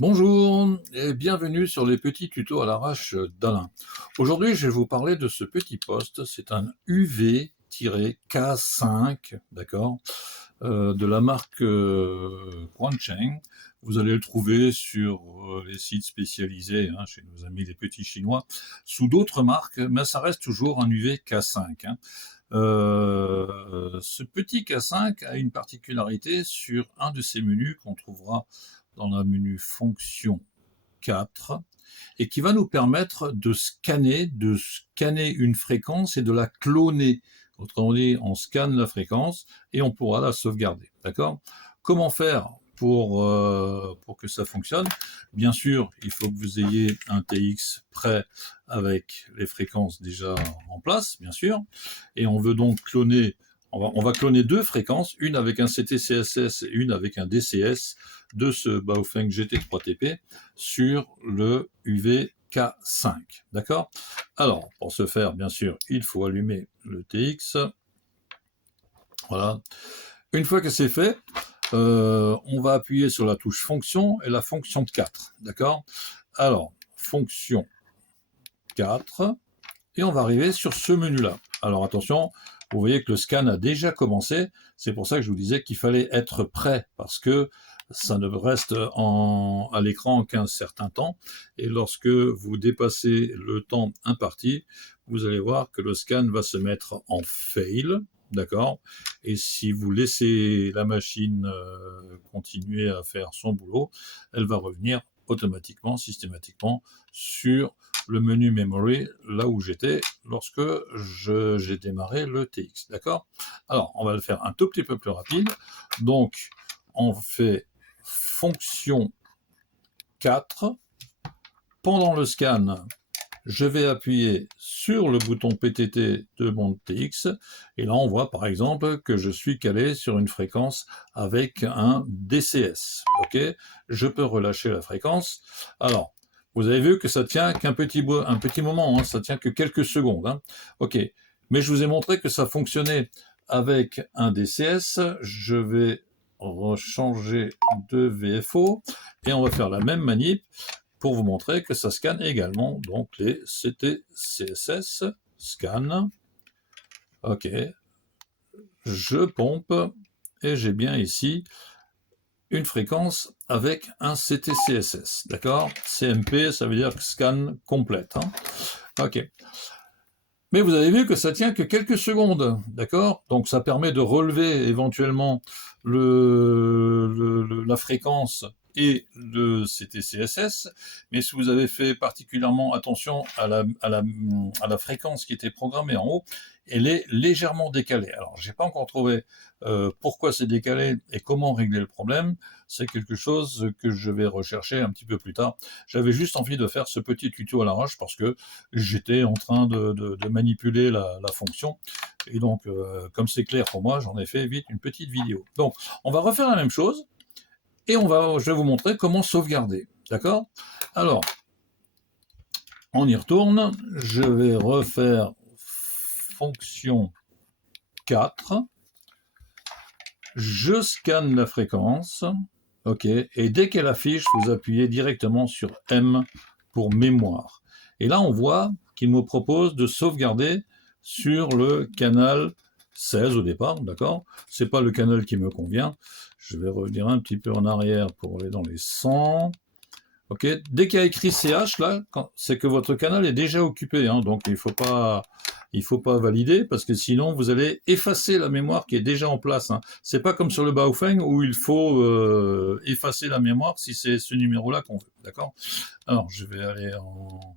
Bonjour et bienvenue sur les petits tutos à l'arrache d'Alain. Aujourd'hui, je vais vous parler de ce petit poste. C'est un UV-K5, d'accord, de la marque Guangcheng. Vous allez le trouver sur les sites spécialisés, hein, chez nos amis les petits chinois, sous d'autres marques, mais ça reste toujours un UV-K5. Ce petit K5 a une particularité sur un de ses menus qu'on trouvera dans le menu fonction 4 et qui va nous permettre de scanner une fréquence et de la cloner. Autrement dit, on scanne la fréquence et on pourra la sauvegarder. D'accord? Comment faire pour que ça fonctionne? Bien sûr, il faut que vous ayez un TX prêt avec les fréquences déjà en place, bien sûr. Et on veut donc cloner, on va cloner deux fréquences, une avec un CTCSS et une avec un DCS de ce Baofeng GT3TP sur le UV-K5. D'accord? Alors, pour ce faire, bien sûr, il faut allumer le TX. Voilà. Une fois que c'est fait, on va appuyer sur la touche fonction et la fonction 4. D'accord? Alors, fonction 4, et on va arriver sur ce menu-là. Alors attention, vous voyez que le scan a déjà commencé. C'est pour ça que je vous disais qu'il fallait être prêt, parce que ça ne reste à l'écran qu'un certain temps. Et lorsque vous dépassez le temps imparti, vous allez voir que le scan va se mettre en fail. D'accord? Et si vous laissez la machine continuer à faire son boulot, elle va revenir automatiquement, systématiquement, sur le menu memory, là où j'étais lorsque j'ai démarré le TX. D'accord? Alors, on va le faire un tout petit peu plus rapide. Donc, on fait fonction 4. Pendant le scan, je vais appuyer sur le bouton PTT de mon TX, et là on voit par exemple que je suis calé sur une fréquence avec un DCS. Ok, je peux relâcher la fréquence. Alors, vous avez vu que ça tient qu'un petit moment, hein, ça tient que quelques secondes. Hein. Ok, mais je vous ai montré que ça fonctionnait avec un DCS. Je vais rechanger de VFO et on va faire la même manip pour vous montrer que ça scanne également donc les CTCSS scan. Ok, je pompe et j'ai bien ici une fréquence avec un CTCSS, d'accord? CMP, ça veut dire scan complète. Hein. Ok. Mais vous avez vu que ça tient que quelques secondes, d'accord? Donc ça permet de relever éventuellement la fréquence et le CTCSS, mais si vous avez fait particulièrement attention à la fréquence qui était programmée en haut, elle est légèrement décalée. Alors, j'ai pas encore trouvé pourquoi c'est décalé et comment régler le problème. C'est quelque chose que je vais rechercher un petit peu plus tard. J'avais juste envie de faire ce petit tuto à l'arrache parce que j'étais en train de manipuler la fonction. Et donc, comme c'est clair pour moi, j'en ai fait vite une petite vidéo. Donc, on va refaire la même chose. Et je vais vous montrer comment sauvegarder. D'accord? Alors, on y retourne. Je vais refaire fonction 4. Je scanne la fréquence. OK. Et dès qu'elle affiche, vous appuyez directement sur M pour mémoire. Et là, on voit qu'il me propose de sauvegarder sur le canal 16 au départ, d'accord? C'est pas le canal qui me convient. Je vais revenir un petit peu en arrière pour aller dans les 100. Ok, dès qu'il y a écrit CH là, c'est que votre canal est déjà occupé, hein, donc il faut pas valider parce que sinon vous allez effacer la mémoire qui est déjà en place. Hein. C'est pas comme sur le Baofeng où il faut effacer la mémoire si c'est ce numéro-là qu'on veut, d'accord? Alors je vais aller en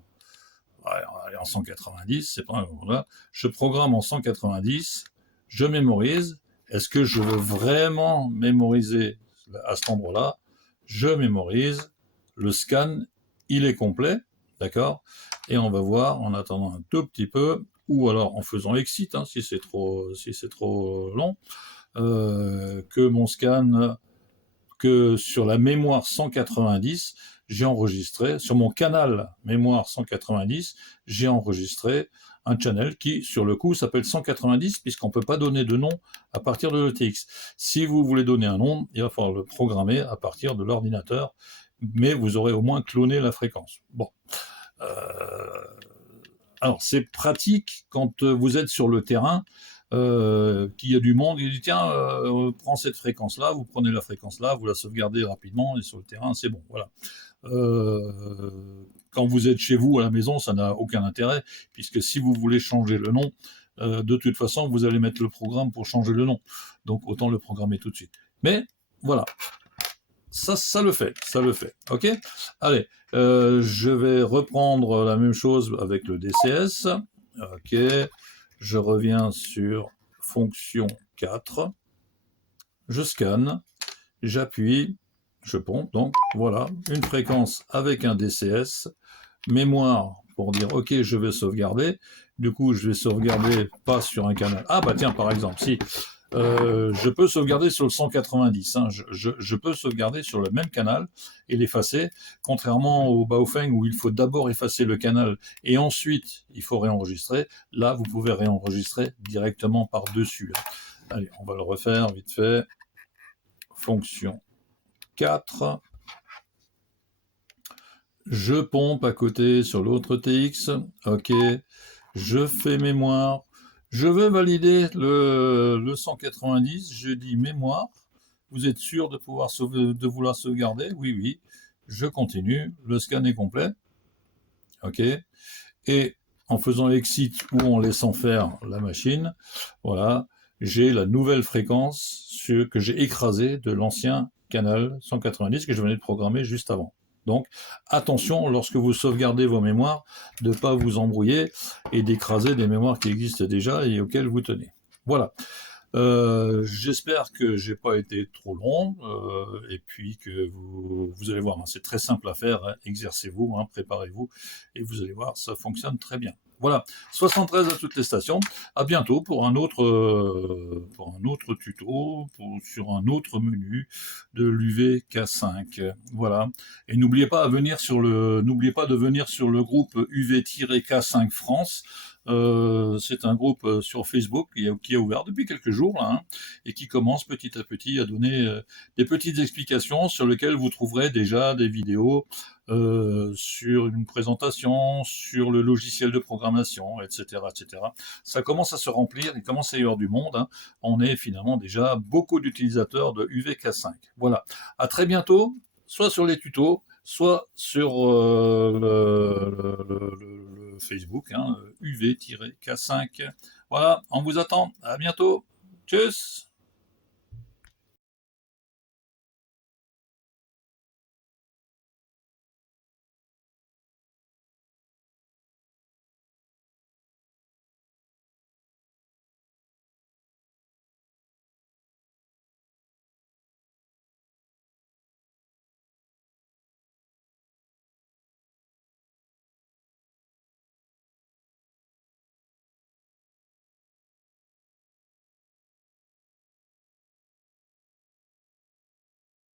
190, c'est pas là. Je programme en 190, je mémorise. Est-ce que je veux vraiment mémoriser à cet endroit-là? Je mémorise. Le scan, il est complet, d'accord? Et on va voir en attendant un tout petit peu, ou alors en faisant exit, hein, si c'est trop long, que mon scan, que sur la mémoire 190, j'ai enregistré, sur mon canal mémoire 190, j'ai enregistré un channel qui, sur le coup, s'appelle 190, puisqu'on ne peut pas donner de nom à partir de l'ETX. Si vous voulez donner un nom, il va falloir le programmer à partir de l'ordinateur, mais vous aurez au moins cloné la fréquence. Bon. Alors, c'est pratique quand vous êtes sur le terrain, qu'il y a du monde, il dit tiens, prends cette fréquence-là, vous prenez la fréquence-là, vous la sauvegardez rapidement, et sur le terrain, c'est bon, voilà. Quand vous êtes chez vous à la maison, ça n'a aucun intérêt, puisque si vous voulez changer le nom, de toute façon, vous allez mettre le programme pour changer le nom. Donc, autant le programmer tout de suite. Mais, voilà. Ça le fait, ça le fait. Ok. Allez, je vais reprendre la même chose avec le DCS. Ok. Je reviens sur fonction 4. Je scanne. J'appuie. Je pompe. Donc voilà, une fréquence avec un DCS. Mémoire pour dire ok, je vais sauvegarder. Du coup, je vais sauvegarder pas sur un canal. Ah bah tiens, par exemple, si. Je peux sauvegarder sur le 190. Hein. Je peux sauvegarder sur le même canal et l'effacer, contrairement au Baofeng où il faut d'abord effacer le canal et ensuite il faut réenregistrer. Là, vous pouvez réenregistrer directement par-dessus. Allez, on va le refaire vite fait. Fonction 4. Je pompe à côté sur l'autre TX. Ok. Je fais mémoire. Je veux valider le 190, je dis mémoire. Vous êtes sûr de vouloir sauvegarder? Oui, oui. Je continue. Le scan est complet. OK. Et en faisant exit ou en laissant faire la machine, voilà, j'ai la nouvelle fréquence que j'ai écrasée de l'ancien canal 190 que je venais de programmer juste avant. Donc, attention, lorsque vous sauvegardez vos mémoires, de ne pas vous embrouiller et d'écraser des mémoires qui existent déjà et auxquelles vous tenez. Voilà. J'espère que j'ai pas été trop long et puis que vous allez voir, hein, c'est très simple à faire, hein, exercez-vous, hein, préparez-vous et vous allez voir, ça fonctionne très bien. Voilà, 73 à toutes les stations. À bientôt pour un autre tuto sur un autre menu de l'UV-K5. Voilà. Et n'oubliez pas de venir sur le groupe UV-K5 France. C'est un groupe sur Facebook qui est ouvert depuis quelques jours là, hein, et qui commence petit à petit à donner des petites explications sur lesquelles vous trouverez déjà des vidéos sur une présentation, sur le logiciel de programmation, etc., etc. Ça commence à se remplir, il commence à y avoir du monde. Hein. On est finalement déjà beaucoup d'utilisateurs de UVK5. Voilà. À très bientôt, soit sur les tutos, soit sur le Facebook, hein, UV-K5. Voilà, on vous attend. À bientôt. Tchuss.